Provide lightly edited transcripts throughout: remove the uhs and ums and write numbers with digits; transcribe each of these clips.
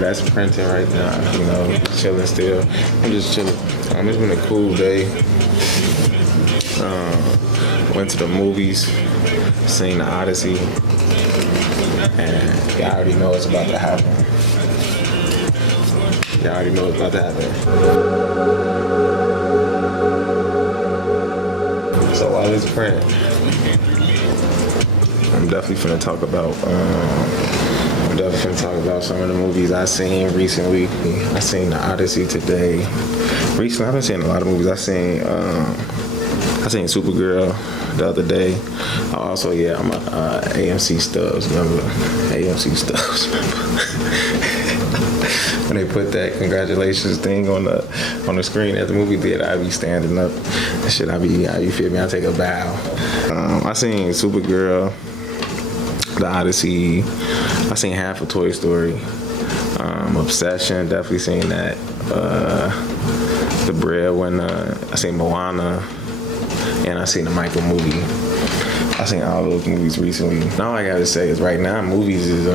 that's printing right now. You know, chilling still. I'm just chilling. It's been a cool day. Went to the movies, seen the Odyssey, and y'all already know it's about to happen. Y'all already know it's about to happen. So while it's print, I'm definitely finna talk about. I'm definitely finna talk about some of the movies I seen recently. I seen the Odyssey today. Recently, I've been seeing a lot of movies. I seen Supergirl the other day. Also, yeah, I'm a AMC Stubbs member. AMC Stubbs member. When they put that congratulations thing on the screen at the movie theater, I be standing up. Shit, you feel me? I take a bow. I seen Supergirl, the Odyssey. I seen half of Toy Story. Obsession, definitely seen that. The Breadwinner. I seen Moana. And I seen the Michael movie. I seen all those movies recently. All I gotta say is right now, movies is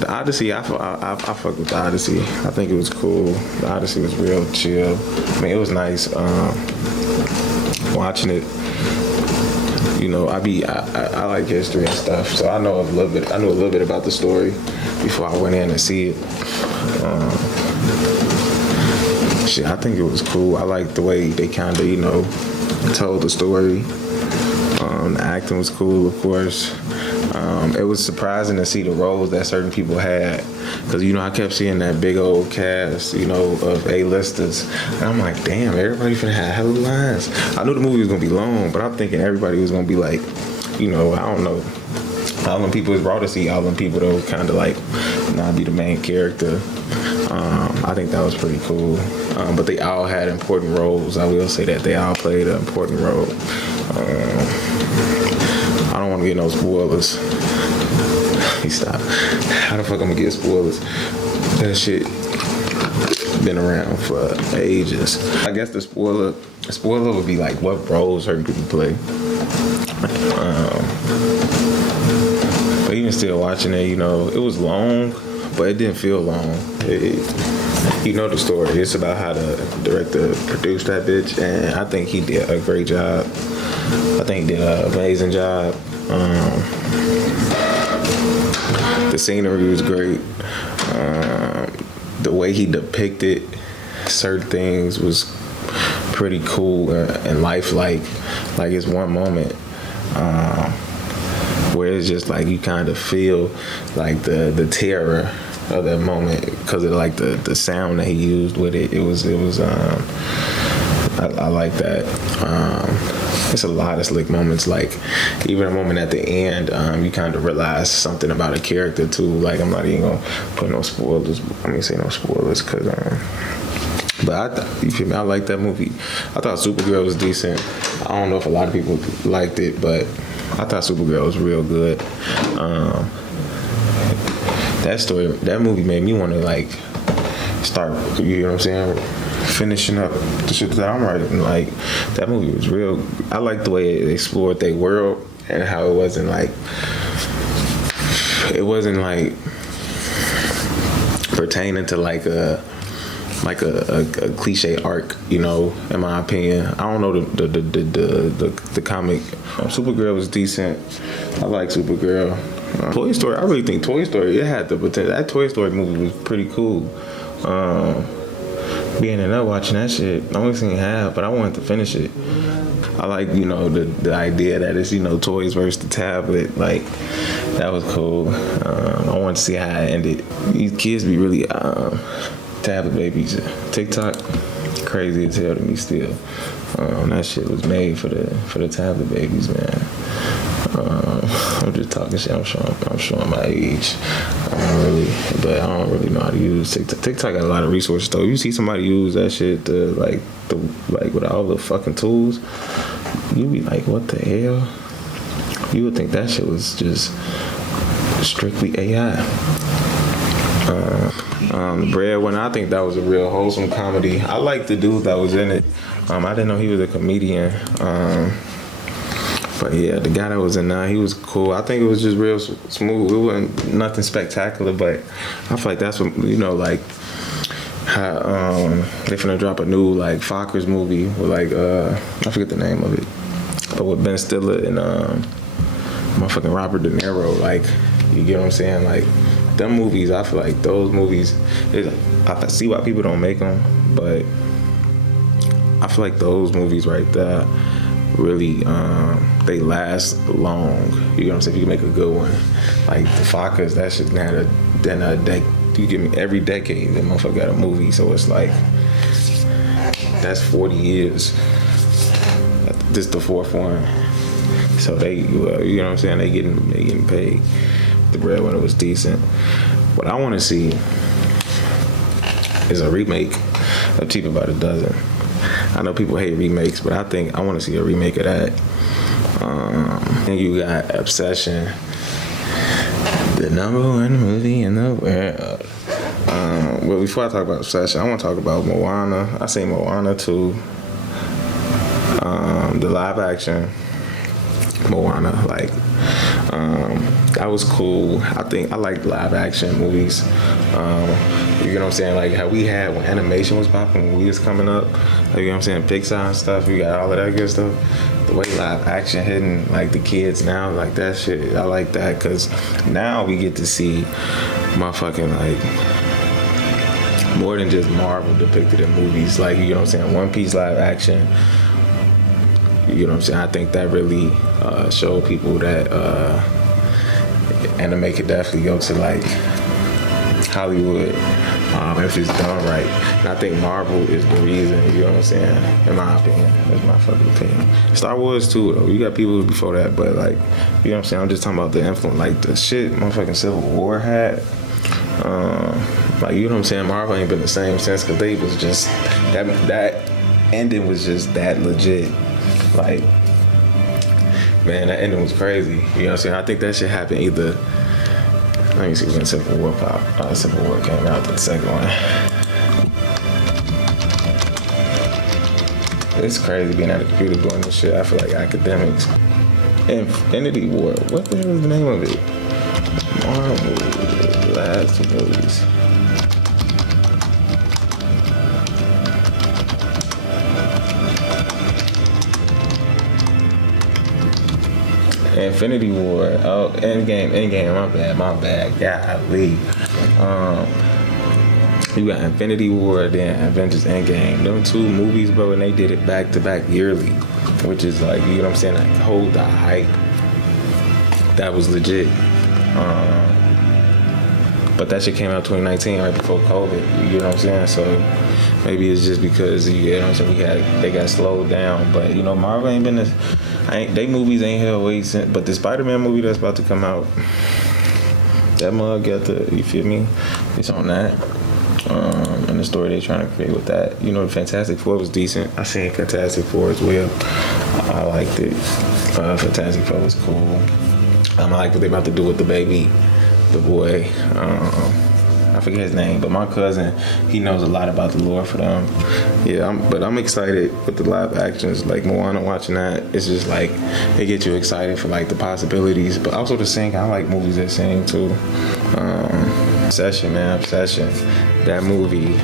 the Odyssey. I fuck with the Odyssey. I think it was cool. The Odyssey was real chill. I mean, it was nice watching it. You know, I like history and stuff, so I know a little bit. I knew a little bit about the story before I went in to see it. Shit, I think it was cool. I liked the way they kind of, you know, told the story. The acting was cool, of course. It was surprising to see the roles that certain people had, because, you know, I kept seeing that big old cast, you know, of A-listers, and I'm like, damn, everybody finna have hella lines. I knew the movie was gonna be long, but I'm thinking everybody was gonna be like, you know, I don't know. All them people was raw to see all them people that was kind of like not be the main character. I think that was pretty cool. But they all had important roles. I will say that they all played an important role. I don't want to get no spoilers. He stopped. How the fuck I'm gonna get spoilers? That shit been around for ages. I guess the spoiler would be like what roles certain people play. But even still watching it, you know, it was long, but it didn't feel long. You know the story. It's about how the director produced that bitch, and I think he did a great job. I think he did an amazing job. The scenery was great. The way he depicted certain things was pretty cool and lifelike. Like it's one moment where it's just like you kind of feel like the terror of that moment because of like the sound that he used with it. It was I like that. It's a lot of slick moments. Like even a moment at the end, you kind of realize something about a character too. Like I'm not even gonna put no spoilers. Say no spoilers because. But you feel me? I like that movie. I thought Supergirl was decent. I don't know if a lot of people liked it, but I thought Supergirl was real good. That movie made me want to like start. You know what I'm saying? Finishing up the shit that I'm writing. Like that movie was real. I like the way it explored their world and how it wasn't like pertaining to like a cliche arc, you know, in my opinion. I don't know the comic. Supergirl was decent. I like Supergirl. Toy Story, I really think Toy Story, it had the potential. That Toy Story movie was pretty cool. Being in there watching that shit, I only seen half, but I wanted to finish it. I like, you know, the idea that it's, you know, toys versus the tablet. Like, that was cool. I wanted to see how it ended. These kids be really tablet babies. TikTok, crazy as hell to me still. That shit was made for the tablet babies, man. I'm just talking shit. I'm showing my age. I don't really know how to use TikTok. TikTok got a lot of resources though. You see somebody use that shit to like with all the fucking tools, you be like, what the hell? You would think that shit was just strictly AI. The Breadwinner, I think that was a real wholesome comedy. I liked the dude that was in it. I didn't know he was a comedian. But yeah, the guy that was in there, he was cool. I think it was just real smooth. It wasn't nothing spectacular, but I feel like that's what, like how they finna drop a new like Fockers movie with like I forget the name of it, but with Ben Stiller and motherfucking Robert De Niro. Like, you get what I'm saying? Like, them movies, I feel like those movies, I see why people don't make them, but I feel like those movies right there really they last long. You know what I'm saying? If you can make a good one, like the Fockers, that shit had you give me every decade that motherfucker got a movie, so it's like that's 40 years. This the fourth one, so they, you know what I'm saying? They getting paid. The breadwinner was decent. What I want to see is a remake of Cheaper by the Dozen. I know people hate remakes, but I want to see a remake of that. And you got Obsession, the #1 movie in the world. But before I talk about Obsession, I want to talk about Moana. I seen Moana 2, the live action Moana. Like, that was cool. I like live action movies. You know what I'm saying? Like how we had when animation was popping, when we was coming up. Like, you know what I'm saying? Pixar and stuff. We got all of that good stuff. The way live action hitting like the kids now, like that shit. I like that because now we get to see motherfucking like more than just Marvel depicted in movies. Like, you know what I'm saying? One Piece live action. You know what I'm saying? I think that really showed people that anime could definitely go to like Hollywood if it's done right. And I think Marvel is the reason, you know what I'm saying? In my opinion. That's my fucking opinion. Star Wars too, though. You got people before that, but like, you know what I'm saying? I'm just talking about the influence, like the shit motherfucking Civil War had. Like, you know what I'm saying? Marvel ain't been the same since, because they was just, that ending was just that legit. Like, man, that ending was crazy. You know what I'm saying? I think that shit happened either. Let me see when Civil War Civil War came out, the second one. It's crazy being at a computer doing this shit. I feel like academics. Infinity War. What the hell is the name of it? Marvel last movies. Infinity War. Oh, Endgame. My bad. Golly. You got Infinity War, then Avengers Endgame. Them two movies, bro, and they did it back to back yearly, which is like, you know what I'm saying? Like, hold the hype. That was legit. But that shit came out 2019, right before COVID. You know what I'm saying? So maybe it's just because, you know what I'm saying, they got slowed down. But, you know, Marvel ain't been they movies ain't held weight since. But the Spider-Man movie that's about to come out, that mug got you feel me? It's on that. And the story they're trying to create with that. You know, the Fantastic Four was decent. I seen Fantastic Four as well. I liked it. Fantastic Four was cool. I like what they about to do with the baby, the boy. I forget his name, but my cousin, he knows a lot about the lore for them. Yeah, I'm excited with the live actions. Like Moana, watching that, it's just like it gets you excited for like the possibilities. But also the singing, I like movies that sing too. Obsession. That movie.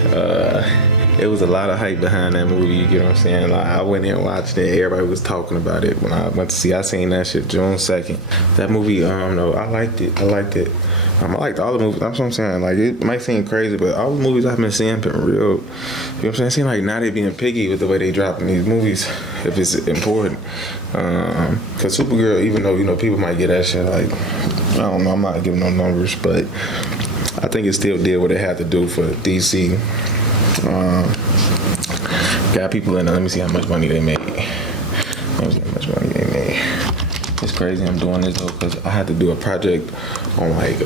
It was a lot of hype behind that movie, you get what I'm saying? Like, I went in and watched it, everybody was talking about it when I went to see. I seen that shit June 2nd. That movie, no, I liked it. I liked all the movies. That's what I'm saying. Like, it might seem crazy, but all the movies I've been seeing been real. You know what I'm saying? It seems like now they being picky with the way they dropping these movies, if it's important. Cause Supergirl, even though, you know, people might get that shit, like, I don't know, I'm not giving no numbers, but I think it still did what it had to do for DC. Got people in there. Let me see how much money they made. It's crazy I'm doing this though, because I had to do a project on like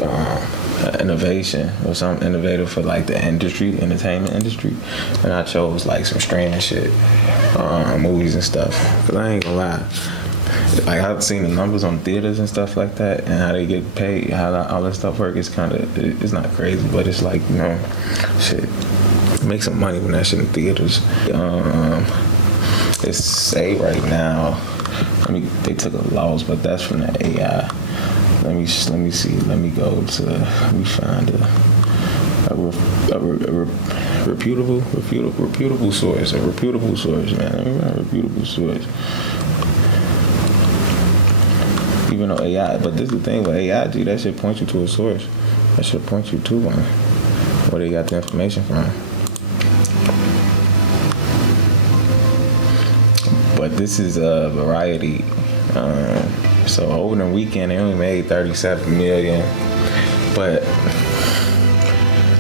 innovation or something innovative for like the entertainment industry, and I chose like some streaming shit, movies and stuff. Cause I ain't gonna lie, like I've seen the numbers on theaters and stuff like that, and how they get paid, how all that stuff work. It's it's not crazy, but it's like, you know, shit. Make some money when that shit in theaters. It's say right now They took a loss, but that's from the AI. Let me see. Let me go to. Let me find a reputable source. A reputable source, man. Let me find a reputable source. Even though AI, but this is the thing with AI, G, that should point you to a source. That should point you to one where they got the information from. But this is a variety. So over the weekend, they only made 37 million. But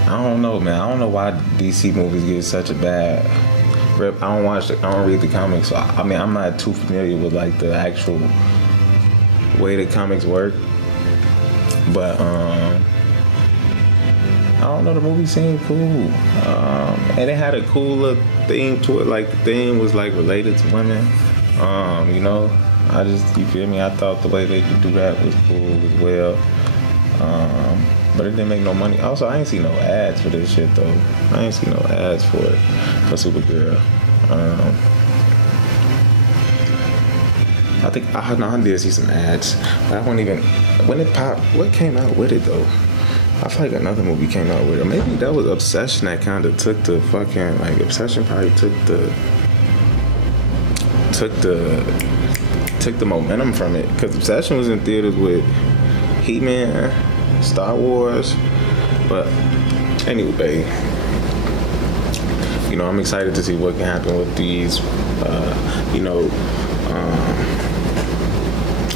I don't know, man. I don't know why DC movies get such a bad rep. I don't read the comics, so I'm not too familiar with like the actual way the comics work, but I don't know, the movie seemed cool, and it had a cool little theme to it, like the theme was like related to women, you feel me, I thought the way they could do that was cool as well, but it didn't make no money. Also, I ain't see no ads for this shit though. I ain't see no ads for it, for Supergirl. I think I did see some ads, but I won't even. When it popped, what came out with it though? I feel like another movie came out with it. Maybe that was Obsession that kind of took the fucking like Obsession probably took the momentum from it, because Obsession was in theaters with He-Man, Star Wars, but anyway. I'm excited to see what can happen with these,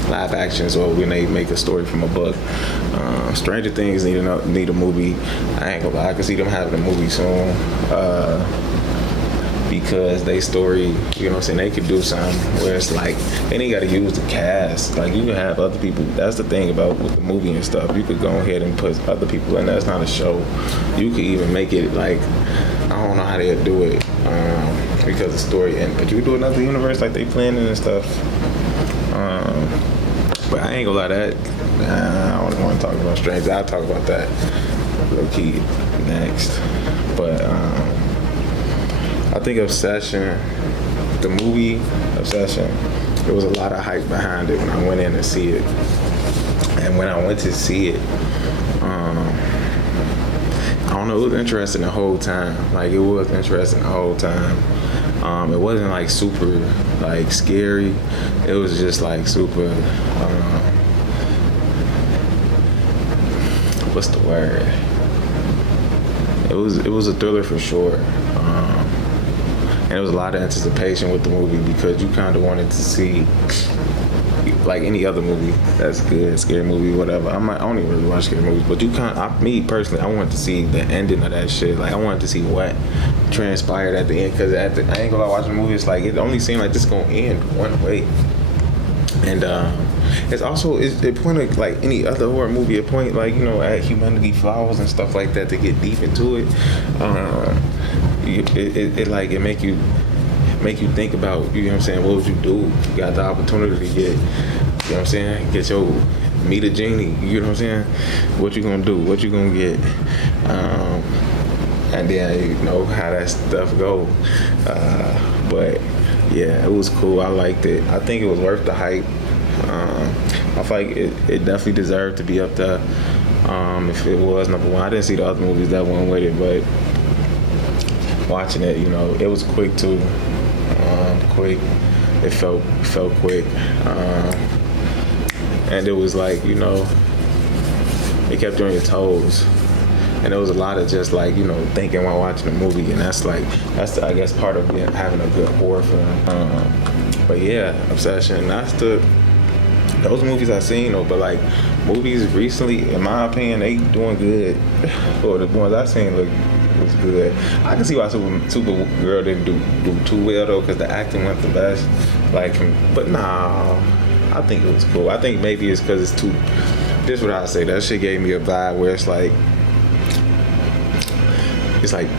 live actions, or when they make a story from a book. Stranger Things need a movie. I ain't gonna lie, I can see them having a movie soon, because they story, they could do something where it's like they ain't gotta use the cast. Like, you can have other people. That's the thing about with the movie and stuff. You could go ahead and put other people in. That's not a show. You could even make it like, I don't know how they'd do it, because the story, but you do another universe like they planning and stuff. But I ain't gonna lie, I don't want to talk about Stranger. I'll talk about that low key next. But I think Obsession, the movie Obsession, there was a lot of hype behind it when I went in to see it. And when I went to see it, I don't know, it was interesting the whole time. Like, it was interesting the whole time. It wasn't like super like scary. It was just like super, what's the word? It was a thriller for sure. And there was a lot of anticipation with the movie, because you kind of wanted to see, like any other movie that's good, scary movie, whatever. I don't even really watch scary movies, but me personally, I wanted to see the ending of that shit. Like, I wanted to see what transpired at the end, because I ain't gonna lie, watching the movie, it's like, it only seemed like this gonna end one way. And it pointed, like any other horror movie, it point, like, at humanity flaws and stuff like that to get deep into it. It make you think about, what would you do? You got the opportunity to get, get your meet a genie, what you gonna do? What you gonna get? And then how that stuff go. But yeah, it was cool. I liked it. I think it was worth the hype. I feel like it definitely deserved to be up there. If it was number one, I didn't see the other movies that went with it, but watching it, it was quick too. Quick. It felt quick. And it was like, it kept you on your toes. And there was a lot of just like, thinking while watching the movie, and that's I guess part of having a good horror film. But yeah, Obsession. Those movies I've seen though, but like movies recently, in my opinion, they doing good. Or the ones I've seen was good. I can see why Supergirl didn't do too well though, because the acting went the best. But nah, I think it was cool. I think maybe it's because it's too. This is what I say. That shit gave me a vibe where it's like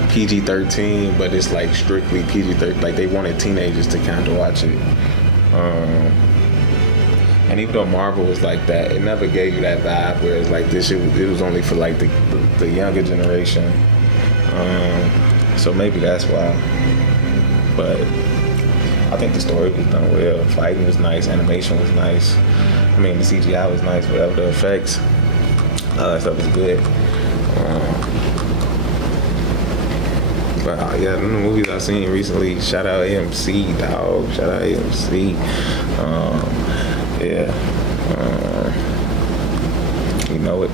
PG-13, but it's like strictly PG-13. Like, they wanted teenagers to kind of watch it. And even though Marvel was like that, it never gave you that vibe where it's like this shit, it was only for like the younger generation. So maybe that's why. But I think the story was done well. Fighting was nice. Animation was nice. I mean, the CGI was nice. Whatever the effects, all that stuff was good. But yeah, the movies I've seen recently. Shout out AMC, dog. Shout out AMC. Yeah. You know it.